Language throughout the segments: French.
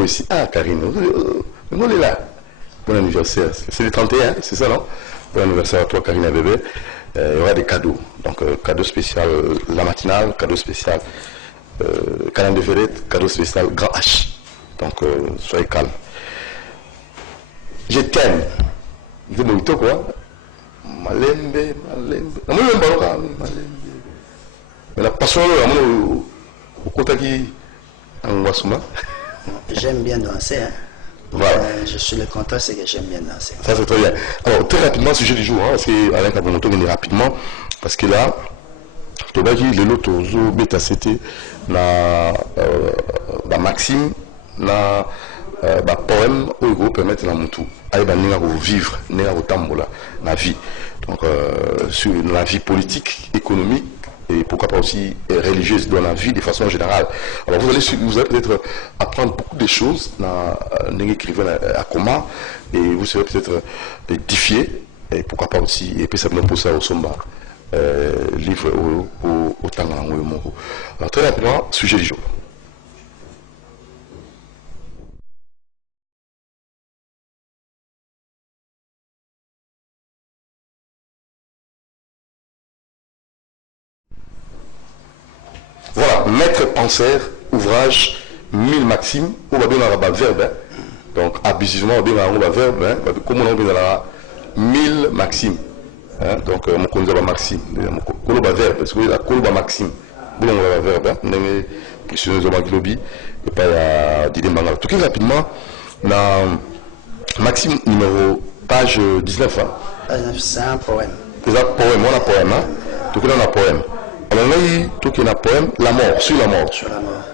moi ici. Ah, Karine, on est là. Bon anniversaire. C'est le 31, c'est ça, non? Bon anniversaire à toi, Karine et bébé. Il y aura des cadeaux. Donc, cadeau spécial la matinale, cadeau spécial Canal de Verrette, cadeau spécial Grand H. Donc, soyez calme. Je t'aime. C'est bon, quoi? Malembe. Mais la passion, au côté qui en Wassouma. J'aime bien danser. Hein. Voilà. Je suis le contraire, c'est que j'aime bien danser. Ça, c'est très bien. Alors, très rapidement, sujet du jour, hein, parce que Alain Kabomoto venait rapidement, parce que là, tu as dit, le tozo bêta c'était la Maxime, la poème, où il faut permettre la moutou. Aïe, vivre, la vie. Donc, sur la vie politique, économique, et pourquoi pas aussi religieuse dans la vie de façon générale. Alors vous allez peut-être apprendre beaucoup de choses dans l'écrivain à Koma, et vous serez peut-être édifié, et pourquoi pas aussi, et puis ça me pose ça au Somba, livre au Tangan ou au Moro. Alors très rapidement, sujet du jour. Voilà, maître penseur, ouvrage, 1000 maximes, ou bien on verbe, donc abusivement on va verbe, comme on a 1000 maximes, donc on connaît maxime, on va verbe, parce que on va maxime, on va verbe, on question de Zomaglobi, et pas d'idée manga. Tout cas rapidement, maxime numéro page 19. C'est un poème. C'est un poème, on a poème, tout cas on a poème. Alors là, tout qui est un poème, la mort, sur la mort. Sur la mort.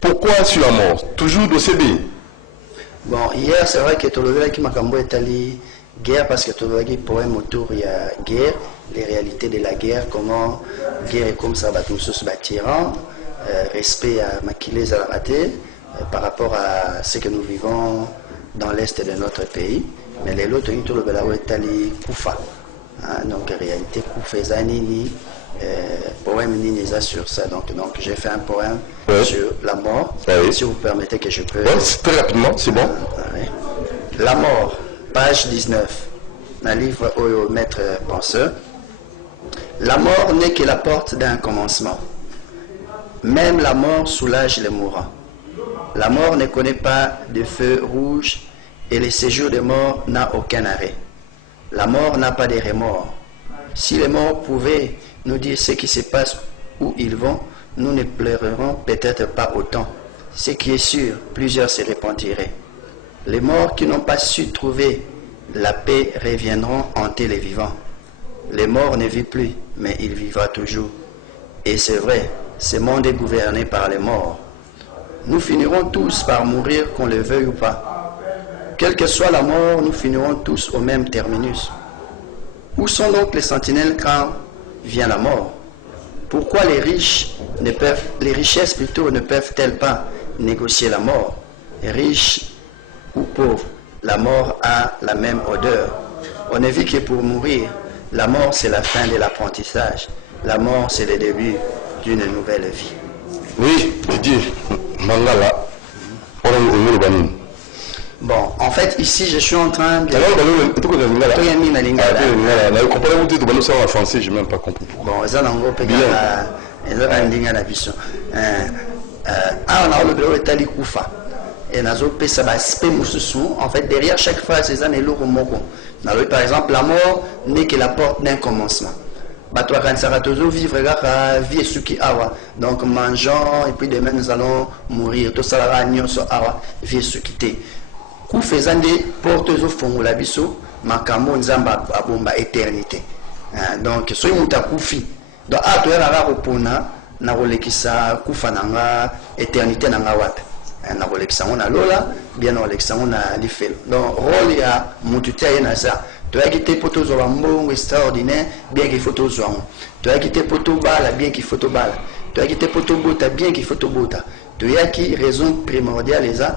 Pourquoi sur la mort? Toujours de CB. Bon, hier, c'est vrai que tout le monde qui m'a est allé guerre parce que tout le monde poème autour, il y a guerre, les réalités de la guerre, comment guerre est comme ça, tout ce tyran, respect à Maquilés à la maté, par rapport à ce que nous vivons dans l'est de notre pays. Mais les autres, tout le monde est allé Koufa. Donc, réalité, Koufa, Zanini. Poème Ninisa sur ça, donc j'ai fait un poème sur la mort. Si vous permettez que je peux. Très rapidement, c'est bon. La mort, page 19, un livre au maître penseur. La mort n'est que la porte d'un commencement. Même la mort soulage les mourants. La mort ne connaît pas de feu rouge et le séjour des morts n'a aucun arrêt. La mort n'a pas de remords. Si les morts pouvaient nous dire ce qui se passe, où ils vont, nous ne pleurerons peut-être pas autant. Ce qui est sûr, plusieurs se repentiraient. Les morts qui n'ont pas su trouver la paix reviendront hanter les vivants. Les morts ne vivent plus, mais il vivra toujours. Et c'est vrai, ce monde est gouverné par les morts. Nous finirons tous par mourir, qu'on le veuille ou pas. Quelle que soit la mort, nous finirons tous au même terminus. Où sont donc les sentinelles quand vient la mort? Pourquoi les richesses plutôt ne peuvent-elles pas négocier la mort? Riches ou pauvres, la mort a la même odeur. On ne vit que pour mourir. La mort, c'est la fin de l'apprentissage. La mort, c'est le début d'une nouvelle vie. Oui, je dis, Mangala, bon, en fait, ici, je suis en train de... français, je n'ai même pas compris. Bon, ça n'a pas en fait, derrière chaque phrase, c'est un éloignement moko. Par exemple, la mort n'est que la porte d'un commencement. Vivre vie suki awa. Donc, mangeons, et puis demain nous allons mourir. Tout ça, awa, vie suki. Kou faisant des portes au fond la biso, makamo nzamba abomba éternité. Donc, soy muta koufi. Donc, tu es là repona, na rolekisa kufa nanga éternité nanga wat. Na rolekisa on a lola, bien na rolekisa on a lifel. Donc, rôle ya mututia yena ça. Tu as quitté poto zo mbongo extraordinaire, bien qu'il faut to zo. Tu as quitté poto bala, bien qu'il faut to bala. Tu as quitté poto bota, bien qu'il faut to bota. Tu as qui raison primordiale les a.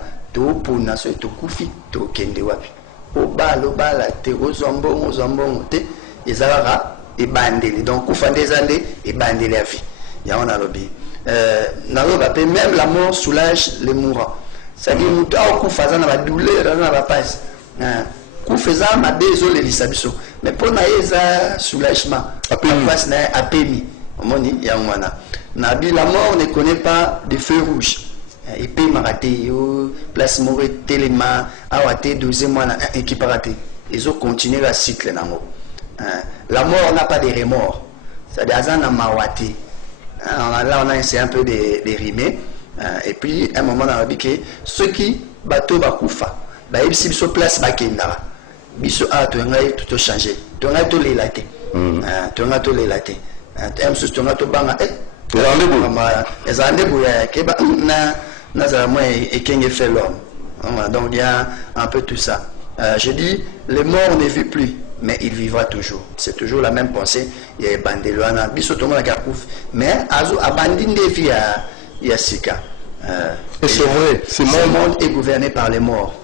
Pour na so to kufi to kende wapi obala te ozambongo te ezalaka ebandeli donc kufa ndezande ebandeli ya vie ya on a lobby na loba pe même la mort soulage les mourants c'est-à-dire mutu akufa za na ba douleur na ba passe kufeza mabe ezolelisa biso mais mpona ye eza soulagement face na apemi omoni ya mwana na bi la mort ne connaît pas de feu rouge epemaka te yo place moko etelema awa te deuxième mwana ekipaka te ezocontinue la cycle nango. La mort n'a pas de remords, c'est-à-dire aza na mawa te. Là on a essayé un peu de rimer et puis à un moment on a dit que ceux qui bateau bakufa ba ebisi biso place bakendaka biso a to ngai tout changer to ngai to lelate to ngai to lelate emsus to ngai to banga ezandebo ya keba na za moi ekenge fait l'homme. Donc il y a un peu tout ça. Je dis le mort ne vit plus mais il vivra toujours. C'est toujours la même pensée. Il y a Bandeloana, Bisotomo la Kakouf, mais Azo abandonne des vies à Sika. Et c'est vrai, ce monde est gouverné par les morts.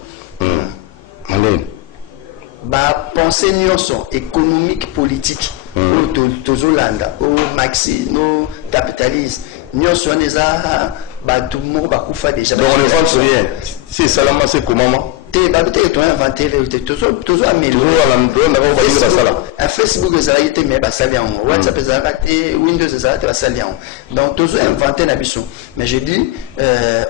Bah, pensée nyonso économique, politique, aux Hollanda, aux Maxi, nos capitalistes, nyonso on les a, bah, tout le monde va couper déjà. Donc on ne vend rien. C'est Salama, c'est comment? Tu as inventé toujours amélioré. Facebook ezalaki te mais basali yango, WhatsApp ezalaki te, Windows ezalaki te basali yango. Donc toujours inventé na biso. Mais je dis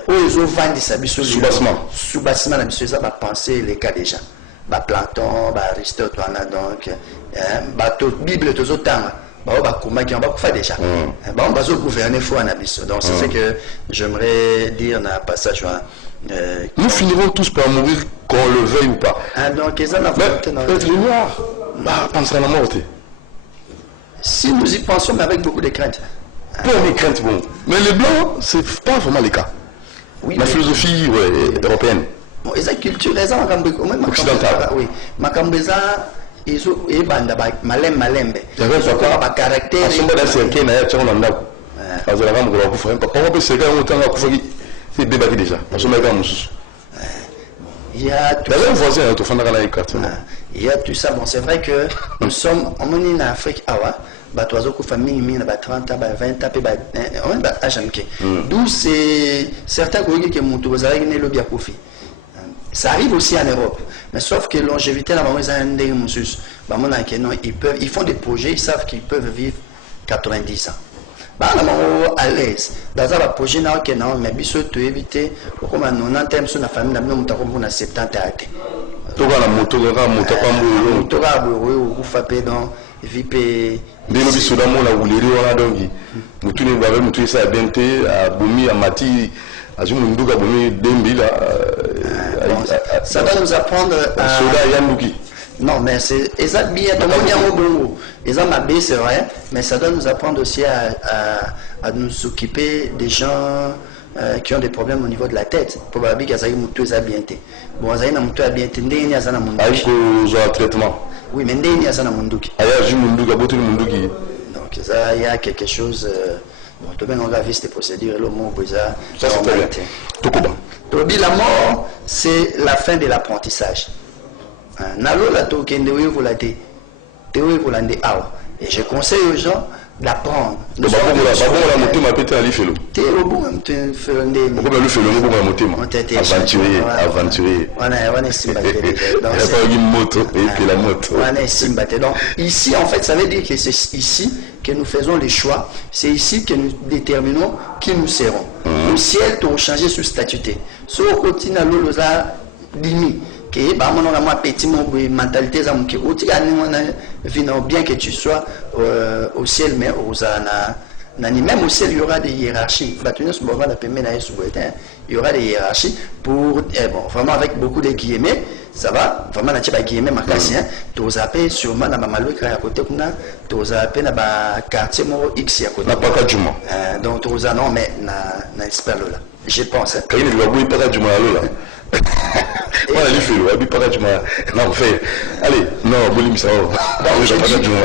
oyo ezovandisa biso sous-bassement na biso eza bapenser les cas déjà. Ba Platon, ba Aristote wana donc bato Bible tozotanga. Bah bakomaki on va faire déjà. Bah on va se gouverner foi na biso. Donc c'est ce que j'aimerais dire dans passage. Nous finirons tous par mourir qu'on le veuille ou pas. Donc ils en ont être les noirs, bah penser à la mort. Si nous y pensons mais avec beaucoup de crainte. Peu de crainte bon. Mais les blancs c'est pas vraiment le cas. Oui. La philosophie européenne. Bon, ils ont culture, ils ont occidentale. Oui. Makambeza ils ont ebanda ba malembe. Il y avait pas caractère. Asomba da serke na ya tshona ndako. Azala ka mukolo ku fa papa pe serke ngo tanga ku faki. C'est débattu déjà. Asomba ka mususu. Il y a tout il y a tout ça. Bon, c'est vrai que nous sommes en Afrique awa batoizo ku famille mina ba 30 ba 20 ba on ba ajamke. D'où c'est certains gogi que mutu bazali ne lobi akufi. Ça arrive aussi en Europe. Mais sauf que longévité, ils font des projets, ils savent qu'ils peuvent vivre 90 ans. Bah, à l'aise. Dans un projet, mais biso tu éviter, comme on a thème sur la famille, nous avons 70 ans. Ça va nous apprendre à... Non, mais c'est exact bien. C'est vrai, mais ça doit nous apprendre aussi à nous occuper des gens qui ont des problèmes au niveau de la tête. Probablement qu'ils ont tout habienté. Bon, ils ont tout habienté. Traitement. Oui, mais ils ont munduki. Donc il y a quelque chose. Bon, tout bien on va vivre ces procédures. Le mot ça c'est très bien. La mort, c'est la fin de l'apprentissage. Et je conseille aux gens d'apprendre. Donc ici en fait ça veut dire que c'est ici que nous faisons les choix, c'est ici que nous déterminons qui nous serons. Le ciel doit changer sur statuté. Ce continent l'olosa dimi. Petit mentalité bien que tu sois au ciel mais même au ciel il y aura des hiérarchies il y aura des hiérarchies pour vraiment avec beaucoup de guillemets ça va vraiment na guillemets makasien tozape sûrement na maluka ya côté kuna tozape na ba quartier mo x ya côté donc toza non mais na espère là je pense allez, non,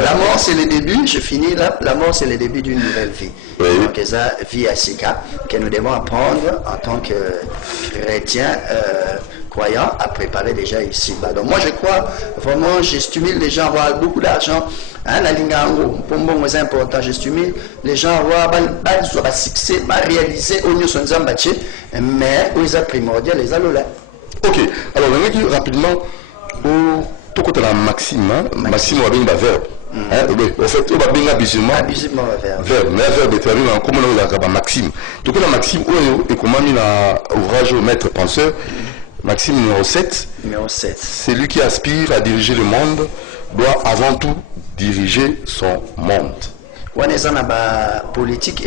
la mort c'est le début, je finis là, la mort c'est le début d'une nouvelle vie. Oui. Donc c'est ça, vie à Sika, que nous devons apprendre en tant que chrétiens croyants à préparer déjà ici. Donc moi je crois vraiment, je stimule les gens à avoir beaucoup d'argent, Hein, la ligne en haut, pour moi, c'est important. J'estime les gens voient succès, réaliser au mieux son zambaché, mais où ils ont primordial, les alola. Ok, alors on va dire rapidement tout côté la maxime, hein? Maxime va bien le verbe. En fait, on va bien abusivement. Abusivement verbe. Verbe, mais verbe est terminé en comment on a maxime. Donc la maxime, et comment il a ouvrage au maître penseur. Maxime numéro 7. Numéro 7. Celui qui aspire à diriger le monde doit avant tout diriger son monde. On est dans la politique,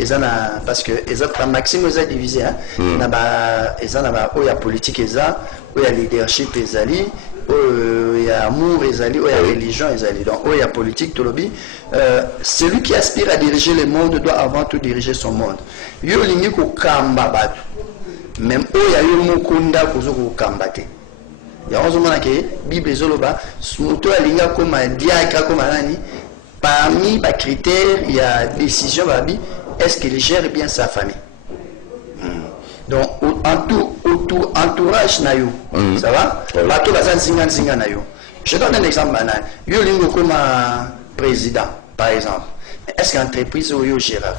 parce que la maxime est divisé. Il y a politique, il y a leadership, il y a amour, il y a religion. Donc, il y a politique, tout le monde. Celui qui aspire à diriger le monde doit avant tout diriger son monde. Il y a même il y a eu un mukunda kuzuku kambate. Il y a un moment que Bible zoloba, smuto alinga comme diaka comme nani. Parmi les critères, il y a décision babi. Est-ce qu'il gère bien sa famille? Donc entourage na yo, ça va? Bato bazan zinga na yo. Je donne un exemple banal. Yo lingo comme président, par exemple. Est-ce qu'une entreprise où yo gère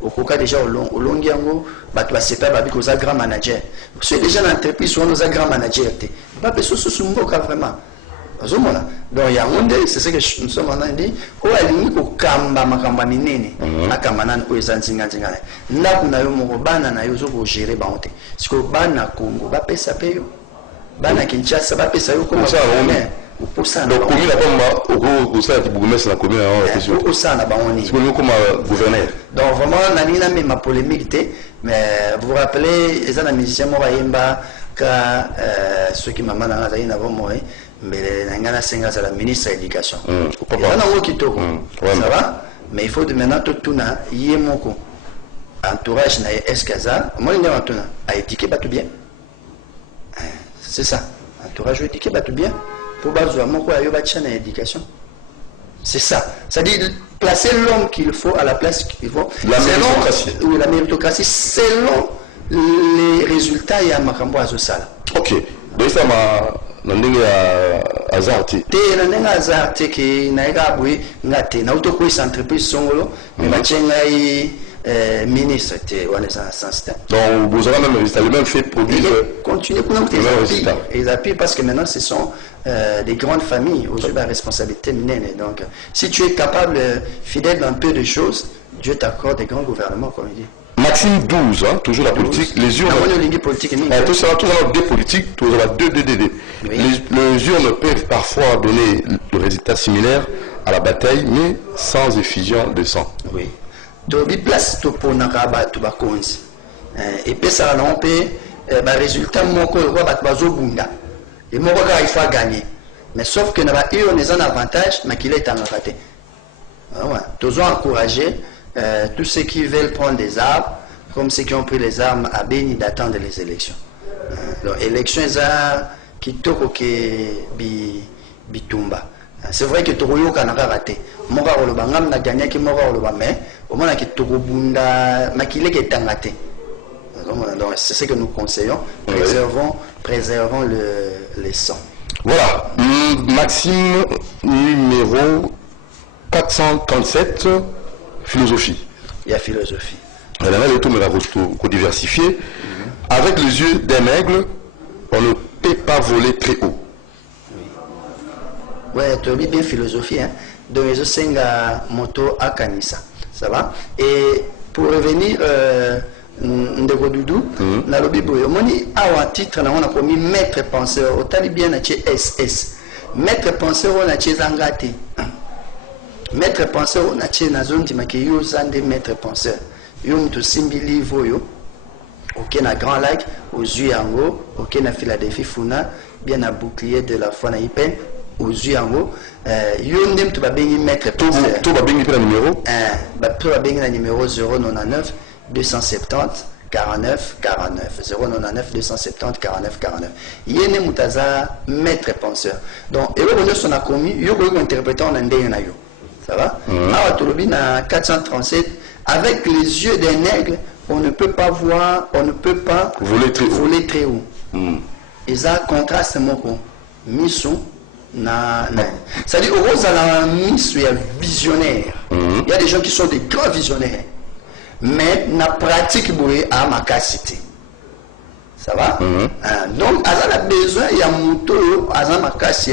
au cas déjà au long yango bato ba sepa babi ko za grand manager. C'est déjà l'entreprise où on a grand manager té. Ba peso susumboka vraiment. Azomona. Donc il y a un monde, c'est ce que nous sommes en train de dire. Ou à l'unique au kamba makamba minene, akamanan ou ezanzinga zinga. Là kuna yo moko bana na yo zo ko gérer baonte. Parce que bana Congo ba pesa peyo. Bana Kinshasa ba pesa yo comme ça on est. Donc commune là-bas, au sein du bourgmestre la commune au sein là-bas on est. C'est comme gouverneur. Donc vraiment nani na ma polémique mais vous vous rappelez les amis musiciens mo ba yemba ka ceux qui maman na zaina bo moi mais nangana senga c'est la ministre de l'éducation. Ça va? Mais il faut de maintenant tout na yemoko entourage na eskaza moi il y a tout na a étiqueté tout bien. C'est ça. Entourage étiqueté tout bien. Pour baser moko ayo ba chana éducation. C'est ça. C'est-à-dire placer l'homme qu'il faut à la place qu'il faut. La méritocratie. Oui, la méritocratie selon les résultats et à makambo azosala. Ok. Donc ça m'a ndenge ya azarté. Te na ndenge azarté ke na ekabwe ngate na utokwisa entreprise songolo mais bachenga yi ministre te wana sans donc vous aurez même résultat le même fait produire continuer pour nous les appuis parce que maintenant ce sont des grandes familles aux yeux de la responsabilité minée. Donc si tu es capable fidèle dans peu de choses, Dieu t'accorde des grands gouvernements comme il dit. Maxime 12, hein, toujours la politique, les urnes. Tout ça, deux politiques, tout ça, deux. Les urnes peuvent parfois donner le résultat similaire à la bataille, mais sans effusion de sang. Oui. Donc, il place tout pour Nakaba, tout va cause. Et puis, ça va l'empêcher, le résultat, mon corps, va être bunda. Et mon regard, il faut gagner. Mais sauf que nous avons un avantage, mais qu'il est en raté. Toujours encourager. Tous ceux qui veulent prendre des armes, comme ceux qui ont pris les armes à béni d'attendre les élections. Donc, élections qui toquent bitumba. C'est vrai que Togoyo Kanaka raté. Mora Olobangam n'a gagné que Mora Olobamé. Au moins, que Togobunda, Makile qui est raté. Donc, c'est ce que nous conseillons. Préservons les sangs. Voilà. Maxime numéro 437. Philosophie. Il y a philosophie. Elle a le tout mais la diversifier. Avec les yeux d'un aigle, on ne peut pas voler très haut. Oui, tu as bien philosophie. Hein? Donc, je sais que moto à Kanissa. Ça va? Et pour revenir, Ndeko Doudou, na lobi boyo. Moni a un titre, on a commis maître penseur. Au talibien, na SS. Maître penseur, on a Zangati. Maître penseur on a tché na zone timaki yo zande maître penseur yo mtu simbi livre yo ok na Grand Lac aux yeux yango ok na Philadelphie funa bien na bouclier de la foi na Ipen aux yeux yango yo ndem tu ba bengi maître penseur to ba bengi pe numéro to ba bengi na numéro 099 270 49 49 099 270 49 49 yene mutaza maître penseur donc et le son a commis yo ko interpréter en ndenge na yo. Ça va? À 437, avec les yeux d'un aigle, on ne peut pas voir, on ne peut pas voler très haut. Et ça contraste mon con. Mission, C'est-à-dire, au rose à la mise, il y a visionnaire. Il y a des gens qui sont des grands visionnaires. Mais na pratique à ma cité. Ça va? Donc, à a besoin, il y a moto, à ma casse,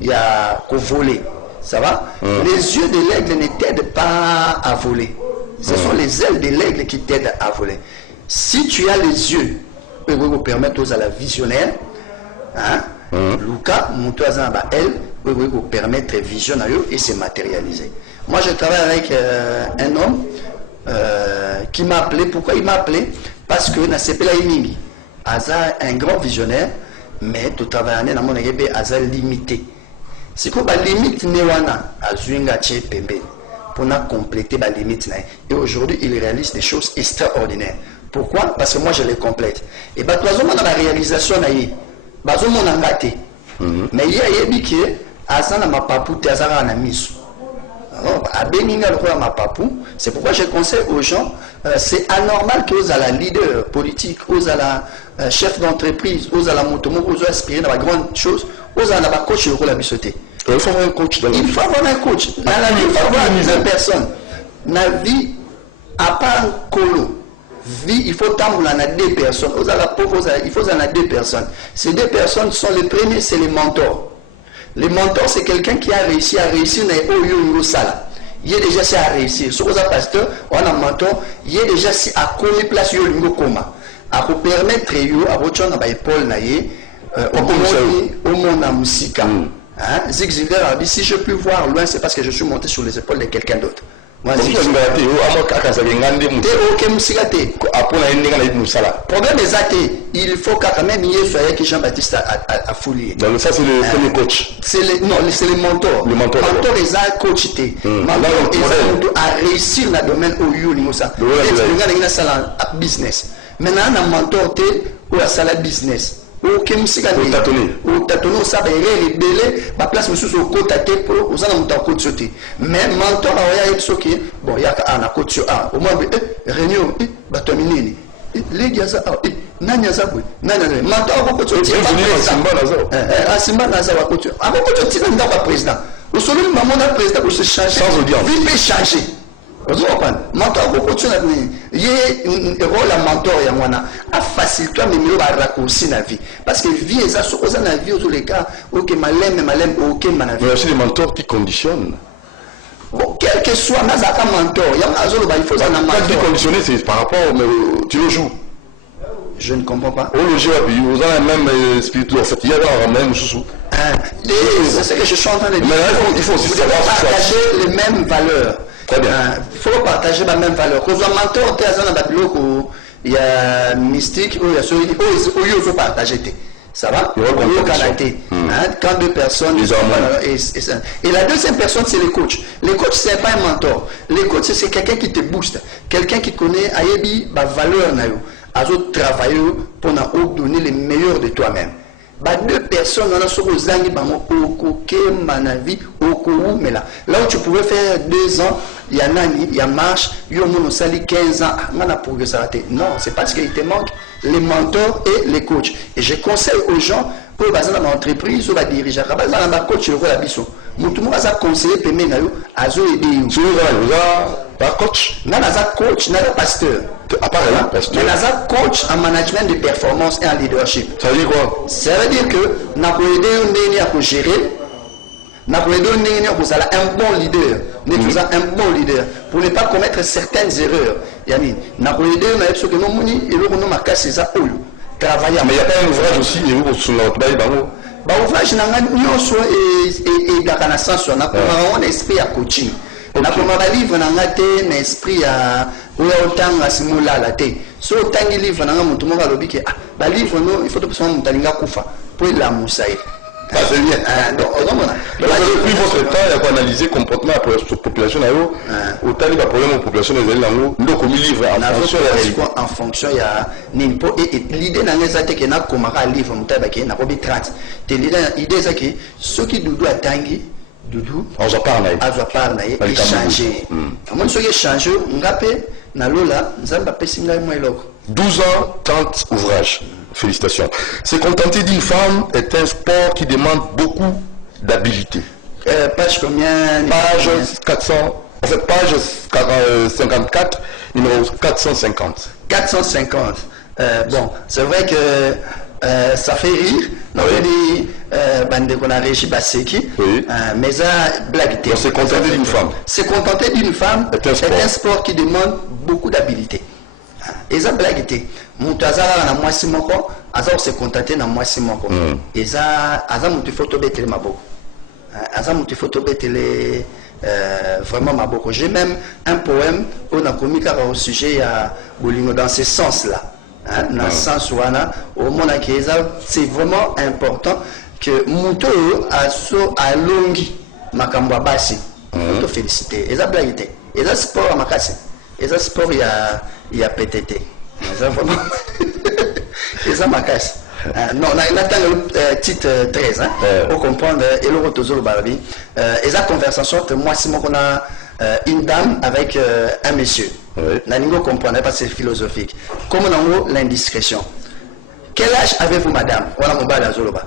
il y a qu'au voler. Ça va? Les yeux de l'aigle ne t'aident pas à voler. Ce sont les ailes de l'aigle qui t'aident à voler. Si tu as les yeux, ils vont permettre aux à la visionnaire, hein? Lucas, moto à elle, ils vont permettre visionnaire et se matérialiser. Moi, je travaille avec un homme qui m'a appelé. Pourquoi il m'a appelé? Parce que na sepela imingi. Aza un grand visionnaire, mais tout travail dans mon équipe Aza limité. C'est quoi la limite newana Azuinga tche pembe pour compléter la limite. Et aujourd'hui, il réalise des choses extraordinaires. Pourquoi? Parce que moi, je les complète. Et bah, toi, on a la réalisation naïe. Bah, on a gâté. Mais il y a des qui Aza na ma papou Aza na misu. C'est pourquoi je conseille aux gens, c'est anormal qu'aux à la leader politique, aux à la chef d'entreprise, aux à la motomo, aux aspirer dans la grande chose, aux à la coach de la bisoté. Il faut avoir un coach. Il faut avoir un coach. Dans la vie, il faut avoir une personne. Dans la vie, à part colo, vie, il faut tambour à deux personnes. Aux à la pauvre, il faut en avoir deux personnes. Ces deux personnes sont les premiers, c'est les mentors. Le mentor, c'est quelqu'un qui a réussi dans le sala. Il est déjà à réussir. Si vous êtes pasteur, on a un mentor, il est déjà à connaître place de coma. À vous permettre à votre chon à épaule au monde à musique. Zig Ziglar a dit si je peux voir loin, c'est parce que je suis monté sur les épaules de quelqu'un d'autre. Moi, problème est athée. Il faut quand même y que Jean-Baptiste a fouillé. Donc ça c'est le premier coach. Non, c'est le mentor. Le mentor est un coach. Mentor a réussi dans le domaine où il y a business. Maintenant, un mentor ou un business. Ok, musique au tâtonner, ça va révéler ma place monsieur au côté pour aux en temps côté sauter. Mais mentor a eu ce qui bon il y a un côté ah au moins réunion va terminer. Les gars ça nanya ça oui nanya mentor va côté sauter. Ah Simba Naza va côté. Ah va côté sauter dans le président. Au sommet maman le président pour se changer. Sans audience. Il peut changer. Mentor beaucoup de choses il y a un rôle à mentor à faciliter toi mais mieux à raccourcir la vie parce que vie est ça sur la vie aux les cas ok malem ok manavi mais aussi les mentors qui conditionnent quel que soit nazaka mentor il y a azolo il faut un mentor qui conditionner c'est par rapport mais tu le joues je ne comprends pas le jeu vous avez même spirituel en fait il y a même sous c'est ce que je suis en train de dire il faut aussi savoir partager les mêmes valeurs. Très bien. Il faut partager la même valeur. Quand on mentor, il y a mystique, il y a celui qui faut partager. Ça va? Quand deux personnes. Et la deuxième personne, c'est le coach. Le coach, ce n'est pas un mentor. Le coach, c'est quelqu'un qui te booste. Quelqu'un qui connaît la valeur. À travailler pour donner le meilleur de toi-même. Deux personnes dans là où tu pouvais faire 2 ans, il y a Nani, il y a Marche, il y a 15 ans, non, c'est parce qu'il te manque les mentors et les coachs. Et je conseille aux gens, pour baser dans l'entreprise, ou va diriger, dans la coach, le rôle à Bissot. Tout le monde a conseillé, à zo aider. Tu veux un coach? Non, coach, non, pasteur. À part là, pasteur. Mais coach en management de performance et en leadership. Ça veut dire quoi? Ça veut dire que nous avons aidé à gérer. Nous avons aidé un bon leader. Nous sommes un bon leader. Pour ne pas commettre certaines erreurs. Nous avons aidé à ce que nous avons dit et nous avons cassé ça. Travailler. Mais il y a pas un ouvrage aussi, et vous sur notre bail, ouvrage, nous avons un sens, nous avons un esprit à coaching. Nous avons un livre, nous avons un esprit à autant à simuler la tête. Si autant de livres, nous avons tout le monde à l'objet. Livre, il faut que nous fassions pour la moussaï. C'est bien. Depuis votre temps, il y a quoi analyser le comportement de la population. Autant il y a problème de la population, donc comme livre en fonction, il y a l'idée dans les attaques qui n'a comme un livre, il y a 30. L'idée c'est que ceux qui doivent attendre, Doudou, on va parler, et changer. Moi, ceux qui changent, on va payer, na lola, nzamba pesinga moi eloko. 12 ans, 30 ouvrages. Félicitations. Se contenter d'une femme est un sport qui demande beaucoup d'habilité. Page combien? Page 400, en fait, page 54, numéro 450. 450. Bon, c'est vrai que ça fait rire. On a dit, qu'on a réussi à Seki, mais ça, blague. On s'est contenté d'une femme. Se contenter d'une femme est un sport qui demande beaucoup d'habilité. Et ça, blague. Mon tazara na moi si moko, aza se contenter na moi si moko. Et ça, aza mon photo betele maboko. Aza mon photo betele vraiment maboko. J'ai même un poème on a commis au sujet à Bolingo dans ce sens-là. Dans ce sens où au monde c'est vraiment important que Mouto a longi makambo basi. On te féliciter. Et ça blague. Et ça sport à makasi. Et ça sport il y a PTT. Et ça vraiment. Et ça makasi. Non, on a le titre 13, pour comprendre, et le retour Barbie. Et la conversation entre moi, si on a une dame avec un monsieur. Naningo comprendre parce que c'est philosophique. Comme on a l'indiscrétion. Quel âge avez-vous, madame? Voilà mon bal à Zoloba.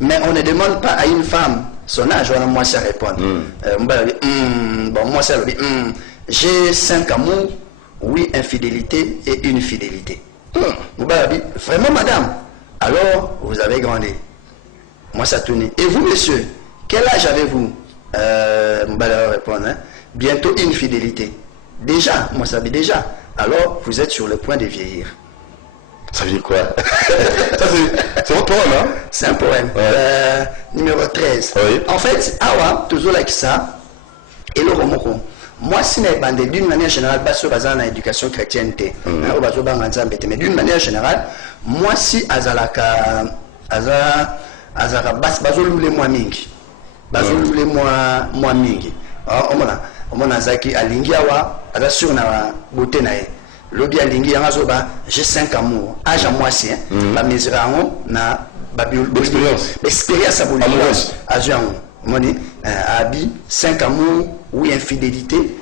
Mais on ne demande pas à une femme son âge, voilà moi ça répond. Bon, moi ça dit, j'ai 5 amours, oui, infidélité et une fidélité. Vraiment, madame, alors vous avez grandi. Moi, ça tourne. Et vous, monsieur, quel âge avez-vous? Répondre, bientôt une fidélité. Déjà, moi, ça dit déjà. Alors, vous êtes sur le point de vieillir. Ça veut dire quoi? C'est votre poème, hein? C'est un poème. Numéro 13. Oui. En fait, awa, toujours like ça, et le romoko. Moi, si d'une manière générale, pas sur dans l'éducation chrétienne, mais d'une manière générale, moi, si azalaka, bazolule moi mingi, bazolule moi mingi. On a zaki alingi awa, azasur na beauté nae. Lobi alingi yangazoba, j'ai 5 amours. Âge à moi si, la mesure na expérience amoureuse. Moni, Abi, 5 amours, oui, infidélité,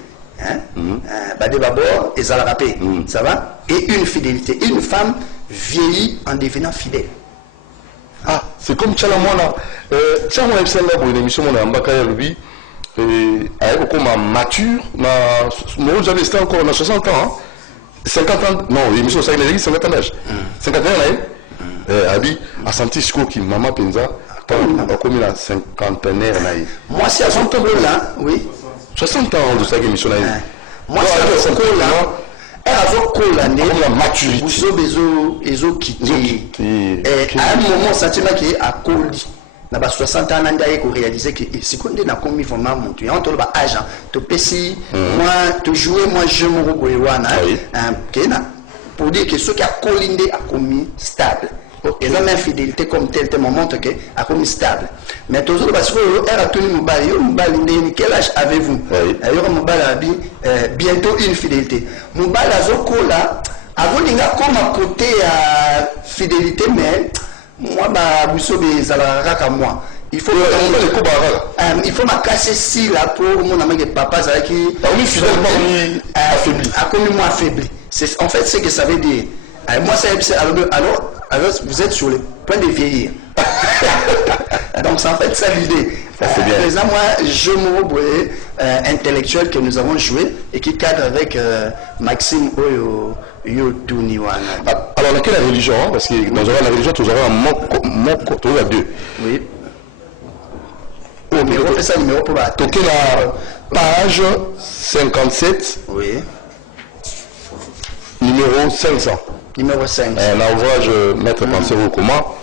d'abord, et ça la rappelle, ça va? Et une fidélité. Une femme vieillit en devenant fidèle. Ah, c'est comme Tchalamwana. Tchalamwana, c'est une émission, on a un bakaya Rubi, avec comme mature, moi j'avais été encore dans 60 ans, hein? 50 ans, non, l'émission, ça il a dit 50 ans d'âge. 50 ans, là, Abi, a senti ce qui maman Penza. Comme la cinquantenaire. Moi, si à son tour là, oui. 60 ans de sa émission là. Moi, si à son tour là, elle a la maturité. Vous avez quitté. À un moment, sentiment qui est à Coli. Na ba 60 ans nandaye ko réaliser que si qu'on est na commis vraiment mon tu entre le bas âge to pesi moi to jouer moi je me regoywana pour dire que ce qui a colindé a commis stable. Et là, l'infidélité comme tel me montre qu'elle a comme stable. Mais toujours parce qu'elle a tenu mon bal, quel âge avez-vous? Bientôt une fidélité. Mon bal a zokola, avant de comme à côté à fidélité, mais moi, vous savez, ça va moi. Il faut me casser si là pour mon ami papa, ça qui affaibli. En fait, c'est que ça veut dire. Moi, c'est alors, vous êtes sur le point de vieillir. Donc, c'est en fait ça l'idée. Présent, moi, je me intellectuel que nous avons joué et qui cadre avec Maxime Oyo Yotuniwana. Alors, laquelle la religion? Parce que dans la religion, tu auras un mot, tu auras deux. Oui. Mais on fait ça numéro pour la. Donc, la page 57. Oui. Numéro 500. Numéro 5. L'ouvrage Maître Penseur au comment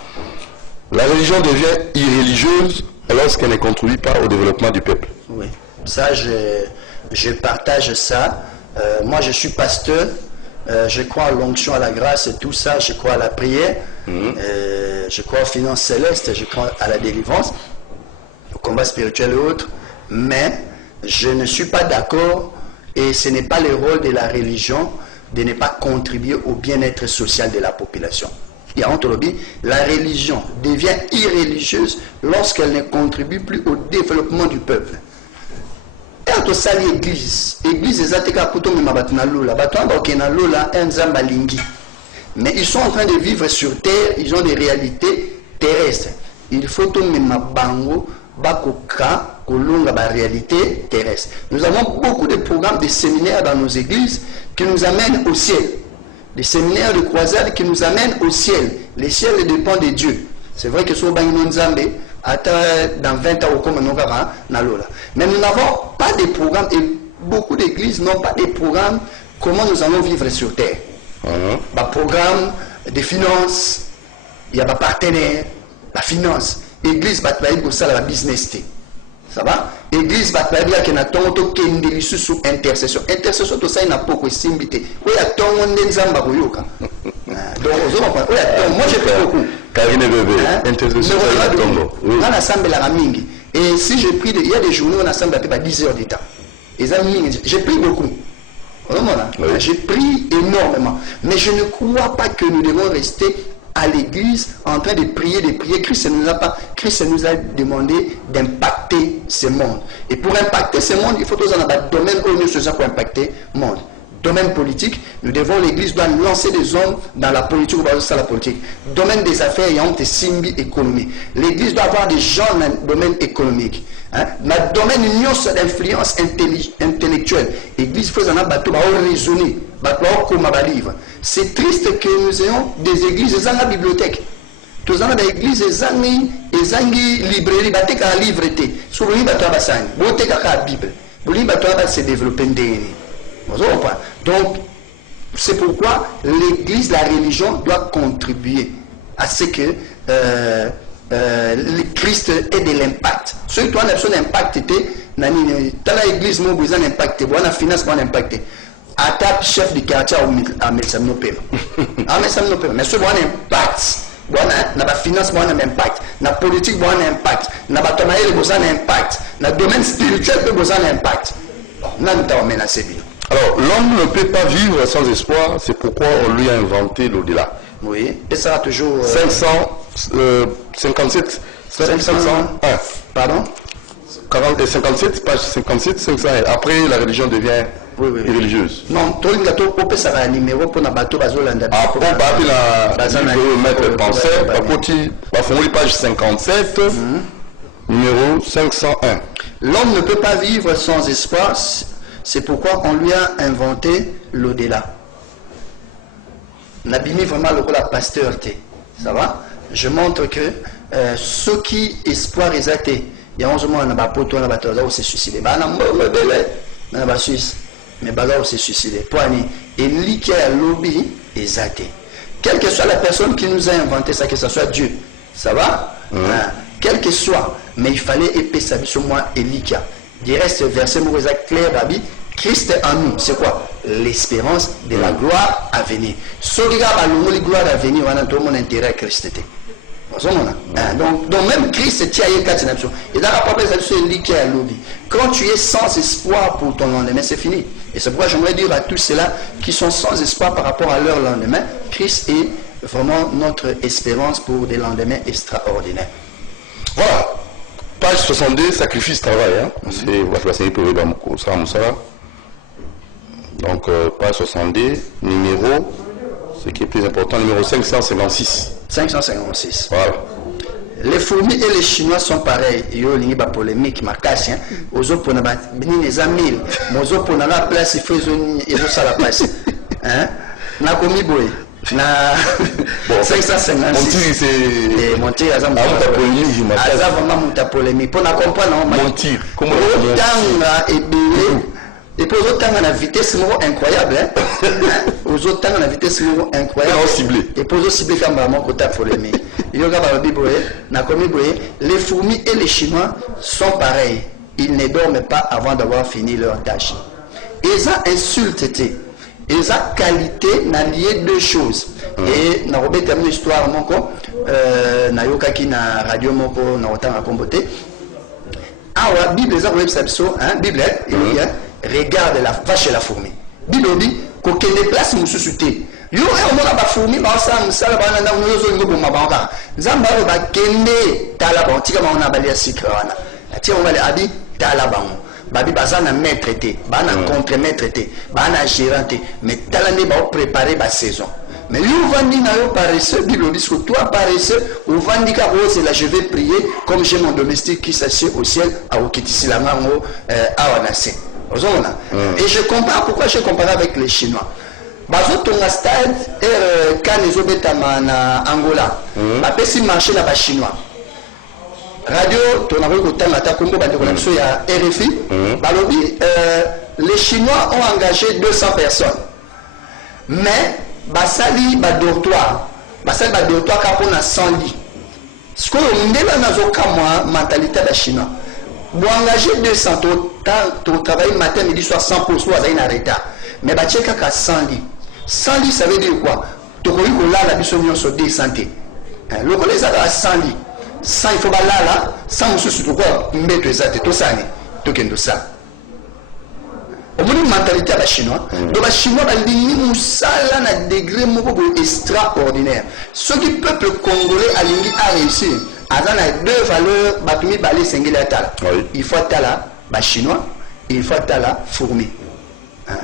la religion devient irreligieuse lorsqu'elle ne contribue pas au développement du peuple. Oui, ça je partage ça. Moi je suis pasteur, je crois à l'onction, à la grâce et tout ça, je crois à la prière, je crois aux finances célestes, je crois à la délivrance, au combat spirituel et autres, mais je ne suis pas d'accord et ce n'est pas le rôle de la religion de ne pas contribuer au bien-être social de la population. Et entre la religion devient irreligieuse lorsqu'elle ne contribue plus au développement du peuple. Et à tout ça, l'église est mais ils sont en train de vivre sur terre, ils ont des réalités terrestres. il faut tout même bango bakoka kolonga ba réalité terrestre. Nous avons beaucoup de programmes de séminaires dans nos églises qui nous amènent au ciel. Des séminaires de croisade qui nous amènent au ciel. Le ciel dépend de Dieu. C'est vrai que sur Banginon Zambé, dans 20 ans, mais nous n'avons pas de programmes et beaucoup d'églises n'ont pas de programmes comment nous allons vivre sur terre. Un programme de finances, il y a un partenaire, la finance. Église va travailler pour ça, la business. Ça va? Église va travailler avec un tonto qui est sous intercession. Intercession, tout ça, il n'a pas de simbité. Oui, il y a ton monde d'Enzamba Goyoka. Donc, moi, j'ai fait beaucoup. Karine bébé, intercession, on assemble la mingi. Et si je prie, il y a des journées où on assemble à 10 heures de temps. J'ai pris beaucoup. J'ai pris énormément. Mais je ne crois pas que nous devons rester à l'église en train de prier, Christ nous a demandé d'impacter ce monde. Et pour impacter ce monde, il faut tous en avoir un domaine où nous sommes pour impacter le monde. Domaine politique, l'église doit lancer des hommes dans la politique, ou dans la politique. Domaine des affaires, il y a un simbi économie. L'église doit avoir des gens dans le domaine économique. Dans le domaine d'influence intellectuelle, l'église faut en avoir raisonner, comme un livre. C'est triste que nous ayons des églises dans la bibliothèque. Tous les églises, ils ont une librairie, ils ont un livre. Sur le livre, ils ont une Bible. Le livre, ils se développer. Donc, c'est pourquoi l'église, la religion doit contribuer à ce que le Christ ait de l'impact. Ceux qui ont un impact, dans l'église, ils ont un impact, dans la finance, ils ont un impact. Attaque chef du quartier à Metsamnopé. Mais ceux qui ont un impact, dans la finance, ils ont un impact. Dans la politique, ils ont un impact. Dans la tomaille, ils ont un impact. Dans le domaine spirituel, ils ont un impact. Nous avons menacé bien. Alors, l'homme ne peut pas vivre sans espoir, c'est pourquoi on lui a inventé l'au-delà. Oui, et ça a toujours... 557, 501. Pardon 57, page 57, 501. Après, la religion devient religieuse. Non, tout le monde peut faire un numéro pour la bateau bazolanda. Après, on mettre penseur, page 57, numéro 501. L'homme ne peut pas vivre sans espoir. C'est pourquoi on lui a inventé l'au-delà. N'abîmez vraiment le rôle à pasteur. Ça va? Je montre que ceux qui espoir est athée, il y a 11 mois, on a pas poteau, on a pas s'est suicidé. On a pas suisse, mais on s'est suicidé. Pour aller, et lui qui a lobby est athée. Quelle que soit la personne qui nous a inventé ça, que ce soit Dieu, ça va? Quel que soit, mais il fallait épée sa vie sur moi et l'Ika. Du reste, verset clair, Rabbi, Christ en nous, c'est quoi? L'espérance de la gloire à venir. Ce qui a la gloire à venir, on a tout mon intérêt à Christ. Donc même Christ tient à quatre nations. Et dans la propre quand tu es sans espoir pour ton lendemain, c'est fini. Et c'est pourquoi j'aimerais dire à tous ceux-là qui sont sans espoir par rapport à leur lendemain, Christ est vraiment notre espérance pour des lendemains extraordinaires. Voilà. Page 62, sacrifice, travail. Donc, page 62, numéro, ce qui est plus important, numéro 556. 556. Voilà. Les fourmis et les Chinois sont pareils. Il y a une polémique, ma casse. Aux autres, on a des amis. Mais aux autres, on a la place, il faut la place. On a commis boy. Na 556 c'est monter à vraiment polémique pour comprendre mentir comment et pour autant à la vitesse incroyable aux autres à la vitesse incroyable et pour cibler comme vraiment côté polémique il y a les fourmis et les Chinois sont pareils, ils ne dorment pas avant d'avoir fini leur tâche. Ils ont insulté. Ils ont qualité n'a lié deux choses. Et na robé termine histoire moko na yoka ki na radio moko na otanga komboté. Ah ouais, Bible ça web sabso Bible il y a regarde la vache et la fourmi. Bible dit ko kende place mususuté. Yo e mona ba fourmi ba sa msala ba na ngozo ngobo mabanga. Nzamba ba kende tala ba tika ma ona balia sikrana. Tia on va abi tala ba. Babi bazana maître té, bana contre maître té, bana gérant té, mais talane ba préparer ba saison. Mais yo vandi na yo paresseux, Bible dit que toi paresseux, ou vandi ka rose là je vais prier comme j'ai mon domestique qui s'assied au ciel à okitisi la mango à wanase. Et je compare, pourquoi je compare avec les Chinois? Bazo tonga stade quand les obetama na Angola. Ba pesi marché na ba Chinois. Radio tonako kotanga ta kombo ba ndeko na biso ya RFI. Balobi les Chinois ont engagé 200 personnes. Mais basali ba dortoir kapona 100 lits. Ce que ndela nazoka moi mentalité ba Chinois. Pour engager 200 tu travailles matin midi soir 100 pour soi à retard. Mais ba cheka ka 100 lits. 100 lits ça veut dire quoi? Tu peux la la biso nyonso de santé. Le collège a 100 lits. 100 il faut ba là 100 monsieur surtout quoi mettre ça tout ça ni to kendo ça. Au moins une mentalité à la chinois. Donc la chinois va ligner moussala na degré moko extraordinaire. Ce qui peuple congolais a lingi a réussi. Azan a deux valeurs batumi balé sengeli atala. Il faut atala ba chinois, il faut atala fourmi.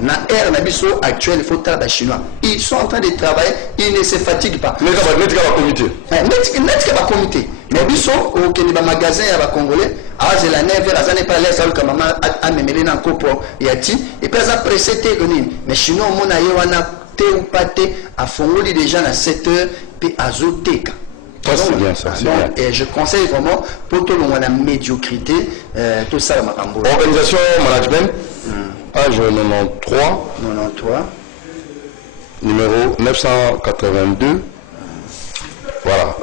Na ère na biso actuel il faut atala ba chinois. Ils sont en train de travailler, ils ne se fatiguent pas. Mais ka comité. Net ka comité. Mais biso au Kenya magasin ya ba congolais aze la neve azane pas les autres comme maman a memeli na kopo yati et puis ça pressé te koni mais chinois mona ye wana te ou pas te a fongoli déjà à 7 heures puis azoteka. C'est bien ça, c'est bien. Et je conseille vraiment pour tout le monde la médiocrité tout ça la makambo. Organisation management page 93 numéro 982. Voilà.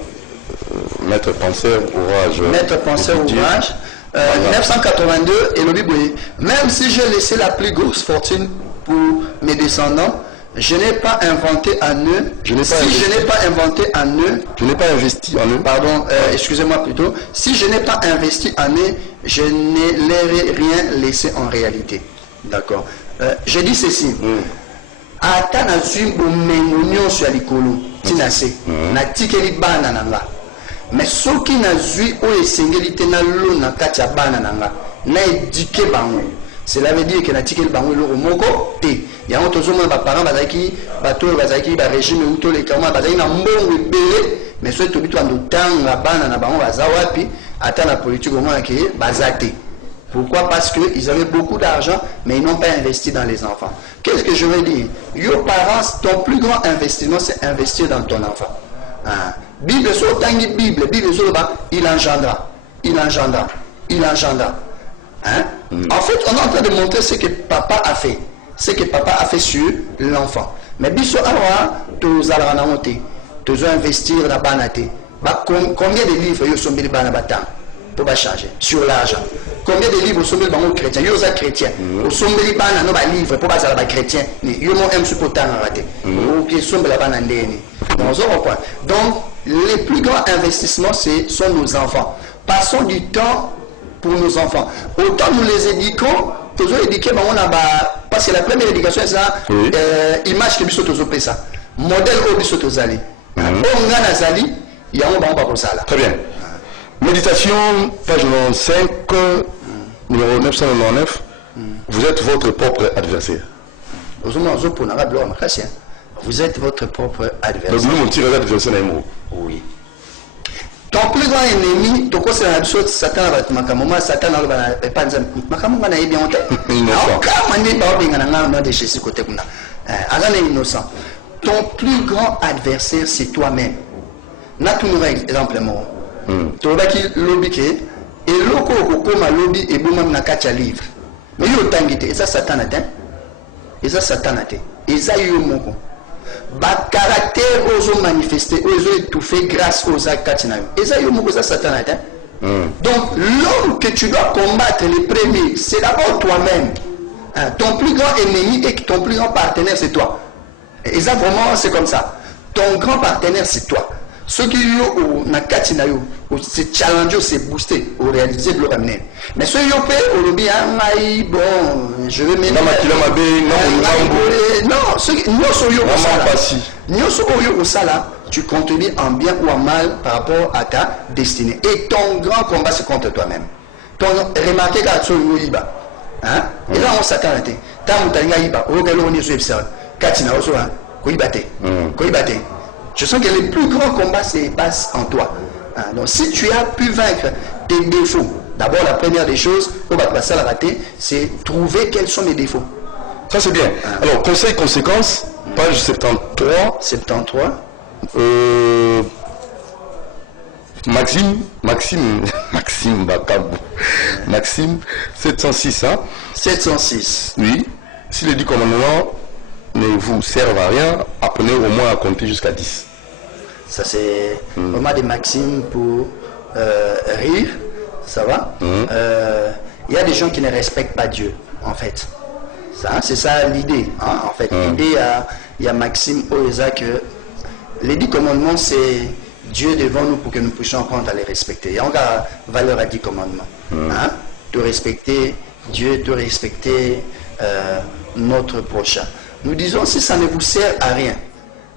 Maître penseur ouvrage. Maître penseur ouvrage. 982 et le Bible. Même si j'ai laissé la plus grosse fortune pour mes descendants, je n'ai pas inventé en eux. Je n'ai pas investi en eux. Pardon, excusez-moi plutôt. Si je n'ai pas investi en eux, je ne leur ai rien laissé en réalité. D'accord. Je dis ceci. Ata na zimbo mengonyo sur likolo. Tinase. Na tikeli bana nanga. Mais ce qui n'a vu au esengeli tena lo na kati ya bana nanga na éduqué bango. Cela veut dire que na tikeli bango lo moko te. Ya on tozo mona ba parents bazaki bato bazaki ba régime ou to les kama bazaki na mbongo ebele mais so to bitu ando tanga bana na bango bazawapi ata na politique au moins que bazate. Pourquoi? Parce qu'ils avaient beaucoup d'argent, mais ils n'ont pas investi dans les enfants. Qu'est-ce que je veux dire? Yo parents, ton plus grand investissement, c'est investir dans ton enfant. Bible sur tangi Bible sur bas, il engendra. Hein? En fait, on est en train de montrer ce que papa a fait. Ce que papa a fait sur l'enfant. Mais biso alors, tu as monté, tu as investir dans la banate. Combien de livres yo sont mis dans batan pour pas changer sur l'argent? Combien de livres sont mis dans les chrétiens? Yo sont chrétiens. Au sont mis dans les livres pour pas les chrétiens. Yo mon aime supporter raté. Ou sont mis là-bas donc les plus grands investissements sont nos enfants. Passons du temps pour nos enfants. Autant nous les éduquons, toujours éduquer, parce que la première éducation c'est ça, image que biso tozo ça, modèle au biso tozali. On a nazali, il y a un bon pour ça là. Très bien. Méditation, page 95, numéro 999. Vous êtes votre propre adversaire. Vous êtes votre propre adversaire. Oui. Ton plus grand ennemi, tu sais, c'est Satan. Satan innocent. Ton plus grand adversaire, c'est toi-même. Exemple, tu vas qui lobby et loko comme lobby et boum na kacha livre. Mais yo tangité, ça Satan atteint. Et ça Satan atteint. Et ça yo moko. Ba caractère aux manifestés, aux étouffés grâce aux actes. Et ça yo moko ça Satan atteint. Donc l'homme que tu dois combattre les premiers, c'est d'abord toi-même. Ton plus grand ennemi et ton plus grand partenaire c'est toi. Et ça vraiment c'est comme ça. Ton grand partenaire c'est toi. Ce qui c'est challenger, c'est booster, au réaliser de l'amener. Mais ce qui est au lobby, bon, je vais mettre. Non, ce qui tu contributes en bien ou en mal par rapport à ta destinée. Et ton grand combat, c'est contre toi-même. Remarquez qu'à ce Iba. Et là, on s'attend à t'es. Tant que tu as Iba, au galon, on est sur Katina, Je sens que le plus grand combat se passe en toi. Donc si tu as pu vaincre tes défauts, d'abord la première des choses, c'est trouver quels sont mes défauts. Ça c'est bien. Alors, conseil conséquence, page 73. 73. Maxime Bakabou. Maxime 706. Hein? 706. Oui. Si les 10 commandements ne vous servent à rien, apprenez au moins à compter jusqu'à 10. Ça c'est vraiment des maximes pour rire. Ça va. Il y a des gens qui ne respectent pas Dieu, en fait. C'est ça l'idée. Hein, en fait, l'idée, il y a Maxime Oeza que les 10 commandements, c'est Dieu devant nous pour que nous puissions apprendre à les respecter. Il y a encore valeur à 10 commandements. Hein? De respecter Dieu, de respecter notre prochain. Nous disons, si ça ne vous sert à rien,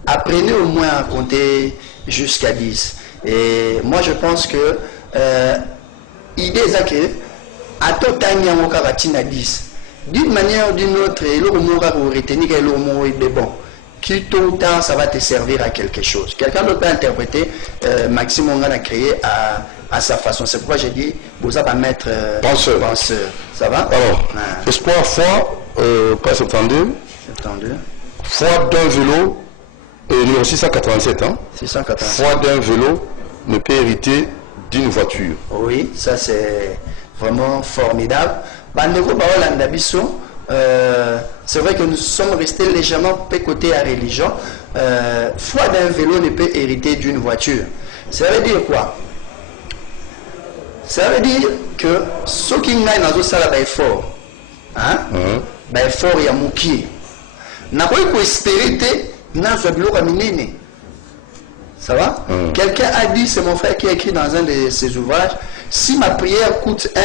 apprenez au moins à compter jusqu'à 10. Et moi, je pense que l'idée est que à tout temps, à 10. D'une manière ou d'une autre, qui tôt ou tard, ça va te servir à quelque chose. Quelqu'un d'autre peut interpréter, Maxime Ongan a créé à sa façon. C'est pourquoi j'ai dit, vous allez mettre penseur. Ça va? Alors, espoir, foi, pas 72. 72. Foi d'un vélo, numéro 687. Hein? 687. Foi d'un vélo ne peut hériter d'une voiture. Oui, ça c'est vraiment formidable. C'est vrai que nous sommes restés légèrement côté à religion. Foi d'un vélo ne peut hériter d'une voiture. Ça veut dire quoi? Ça veut dire que ce qui n'a pas effort, effort il y a mouki. N'a pas eu espérité, n'a pas eu ça va? Quelqu'un a dit, c'est mon frère qui a écrit dans un de ses ouvrages, si ma prière coûte $1,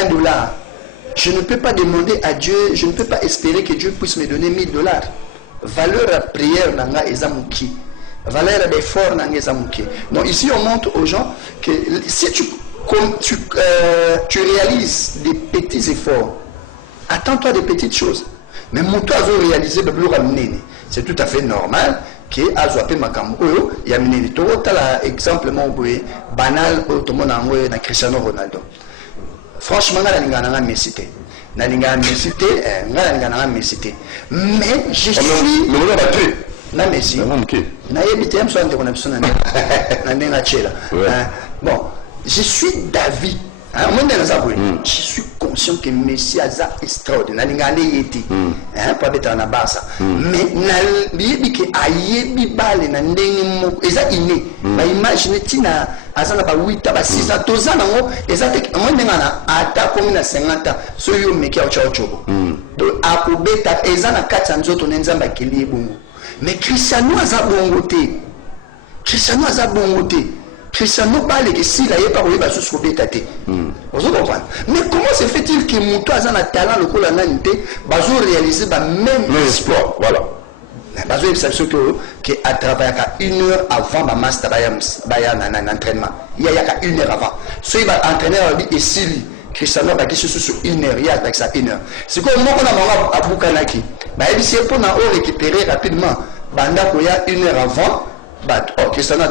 je ne peux pas demander à Dieu, je ne peux pas espérer que Dieu puisse me donner $1000. Valeur à prière nanga ezamuki. Valeur d'effort nanga ezamuki. Donc ici on montre aux gens que si tu réalises des petits efforts, attends-toi des petites choses. Mais mon toi a réalisé le plus ramené. C'est tout à fait normal que azwape makambo il y a mineli to tala exemple mo boye banal to mona ngoye na Cristiano Ronaldo. Franchement, Messi. Mais je suis. Bon, je suis d'avis. Je suis conscient que Messi a extraordinaire. Pas être en Barça. Mais imaginez Tina azana ba 8 ba 6 ans tozana ngo ezate ngana ata komi na 50 so yo meki a chochobo do akubeta ezana kata nzoto nenzamba kili bongo. Mais Cristiano azabongo te. Cristiano parle que s'il a pas eu basu sur bétate. Vous comprenez? Mais comment se fait-il que Mouto a un talent le cola nanité basu réaliser ba même sport? Voilà. Basu c'est ce que à travailler à 1 heure avant ma master un entraînement. Il y a 1 heure avant. So il va entraîner et s'il Cristiano va qui sur 1 heure, il y a avec ça 1 heure. C'est comme moi on a mangé à Bukanaki. Bah il c'est pour na récupérer rapidement. Banda ko ya 1 heure avant. Cristiano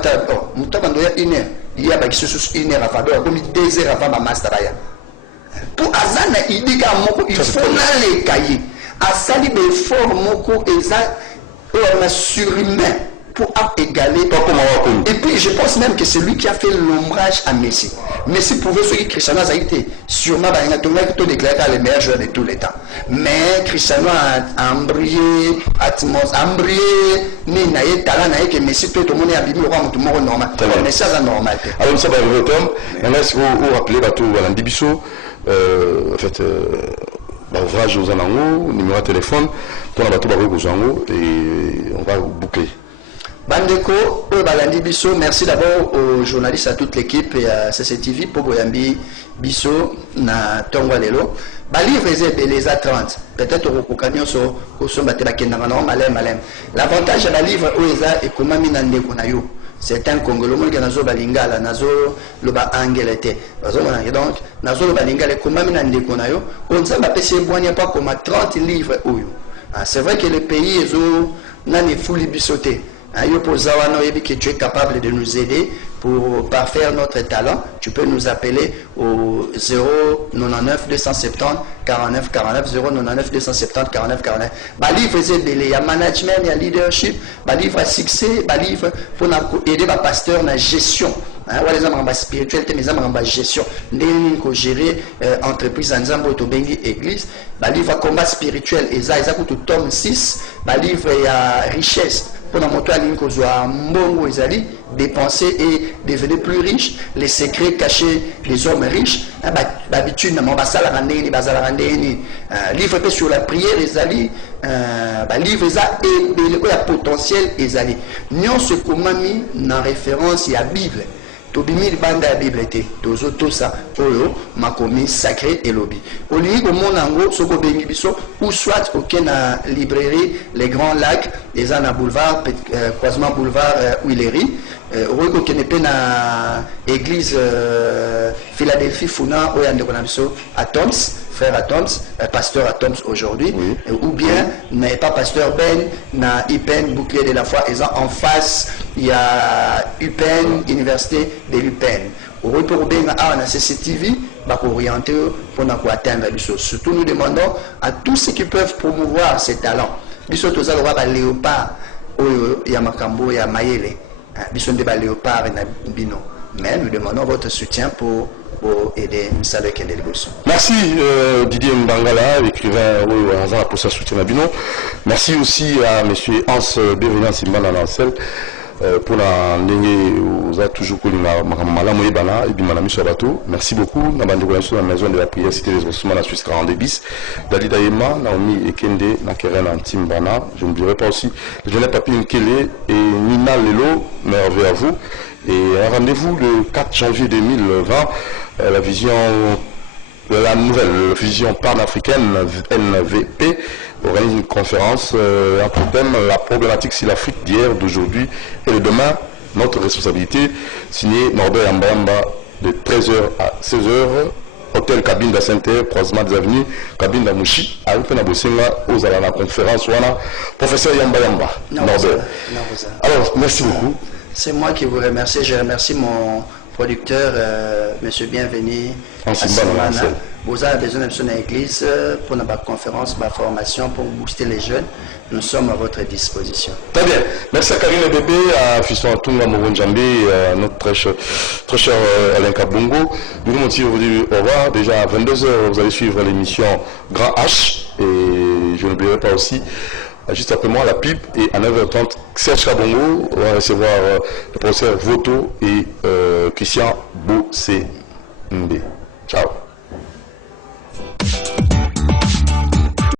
Mouto quand il y a 1 heure, il y a qui sur 1 heure avant, comme 2 heures avant ma master. Pour azana idée ka moko il faut les cahiers. Asali be fort moko exact. On a surhumain pour égaler. Et puis je pense même que c'est lui qui a fait l'ombrage à Messi. Messi pouvait ce que Cristiano a été. Sûrement, il a déclaré le meilleur joueur de tous les temps. Mais Cristiano a embrayé, embrayé, mais il a été talent, que Messi tout le monde a abîmé le roi, tout le monde normal. Mais ça, c'est normal. Alors, ça va arriver au terme. Maintenant, si vous rappelez, Voilà, Ndibiso, en fait, ouvrage aux Anango, numéro de téléphone, on va tout aux Anango et on va boucler. Bandeko, Balandi Bisso, merci d'abord aux journalistes, à toute l'équipe et à CCTV pour Boyambi Bisso na Tongwalelo. Livre les A30, peut-être au Kokanyo au Sombate Bakendangano, malem. L'avantage de la livre Oeza et Kumami Nande Konayo. C'est un Congolais qui a Balingala, Nazo, le bas Angelete. Donc, Nazo, le Balingala, Kumami Nande Konayo. On ne sait pas si pas comme 30 livres. C'est vrai que les pays nani fuli bisoté. Que tu es capable de nous aider pour parfaire notre talent. Tu peux nous appeler au 099 270 49 49 099 270 49 49. Livre il y a management, il y a leadership, livre à succès, livre pour aider les pasteurs dans la gestion. Les hommes en spiritualité, mais hommes en gestion. Nous avons gérer entreprise en Zambo Tobengi église. Livre combat spirituel, et ça coûte tome 6. Livre il y a richesse. Pour la moto à mbongo ezali dépenser et devenir plus riche, les secrets cachés des hommes riches, l'habitude livre sur la prière ezali, livre ça et le potentiel ezali. Nous ce komami na référence à Bible. Tobimi banda ya Bible te tozo to ça oyo makomi sacré et lobby oli ko monango soko bengi biso ou soit aucun na librairie les grands lacs les ana boulevard croisement boulevard Huilery oyo ko kenepe na église Philadelphie Funa oyo ande kona biso Atoms frère Atoms, pasteur Atoms aujourd'hui, oui. Ou bien n'est pas pasteur Ben, na UPenn, bouclier de la foi, et en face, il y a UPenn, université de l'UPenn. Au retour bien à la CCTV, bah orienter pour atteindre les choses. Surtout nous demandons à tous ceux qui peuvent promouvoir ces talents. Biso tous à droit léopard, il y a Makambo, il y a Mayele, biso de léopard et bino. Mais nous demandons votre soutien pour aider Msale Kende Liboso. Merci Didier Mbangala, écrivain pour sa soutien à Bino. Merci aussi à M. Hans Bévenan Simbana Nancel pour la ligne où a toujours connu Malamoye Bana et Bimana Sabato. Merci beaucoup. Nous avons la maison de la prière cité des ressources la Suisse 42 bis. Dalida Yema, Naomi Ekende, Nakeren Antimbana. Je n'oublierai pas aussi le jeune papier Nkele et Nina Lelo, merveille à vous. Et un rendez-vous le 4 janvier 2020, la vision, la nouvelle vision panafricaine NVP organise une conférence entre thème la problématique sur l'Afrique d'hier, d'aujourd'hui et de demain, notre responsabilité, signé Norbert Yamba de 13h à 16h, hôtel cabine de Sainte-Terre, croisement des avenues, cabine d'Amouchi, à aux à la conférence, voilà, professeur Yamba Norbert. Alors, merci beaucoup. C'est moi qui vous remercie. Je remercie mon producteur, Monsieur Bienvenu. Vous avez besoin de l'église pour notre conférence, ma formation, pour booster les jeunes. Nous sommes à votre disposition. Très bien. Merci à Karine Bébé, à Fiston Atunga Moronjambé, à notre très cher Alain Kabongo. Nous vous dire au revoir. Déjà à 22h, vous allez suivre l'émission Grand H. Et je n'oublierai pas aussi, juste après moi, la pub. Et à 9h30, Serge Kabongo va recevoir le professeur Voto et Christian Bossé Mbe. Ciao.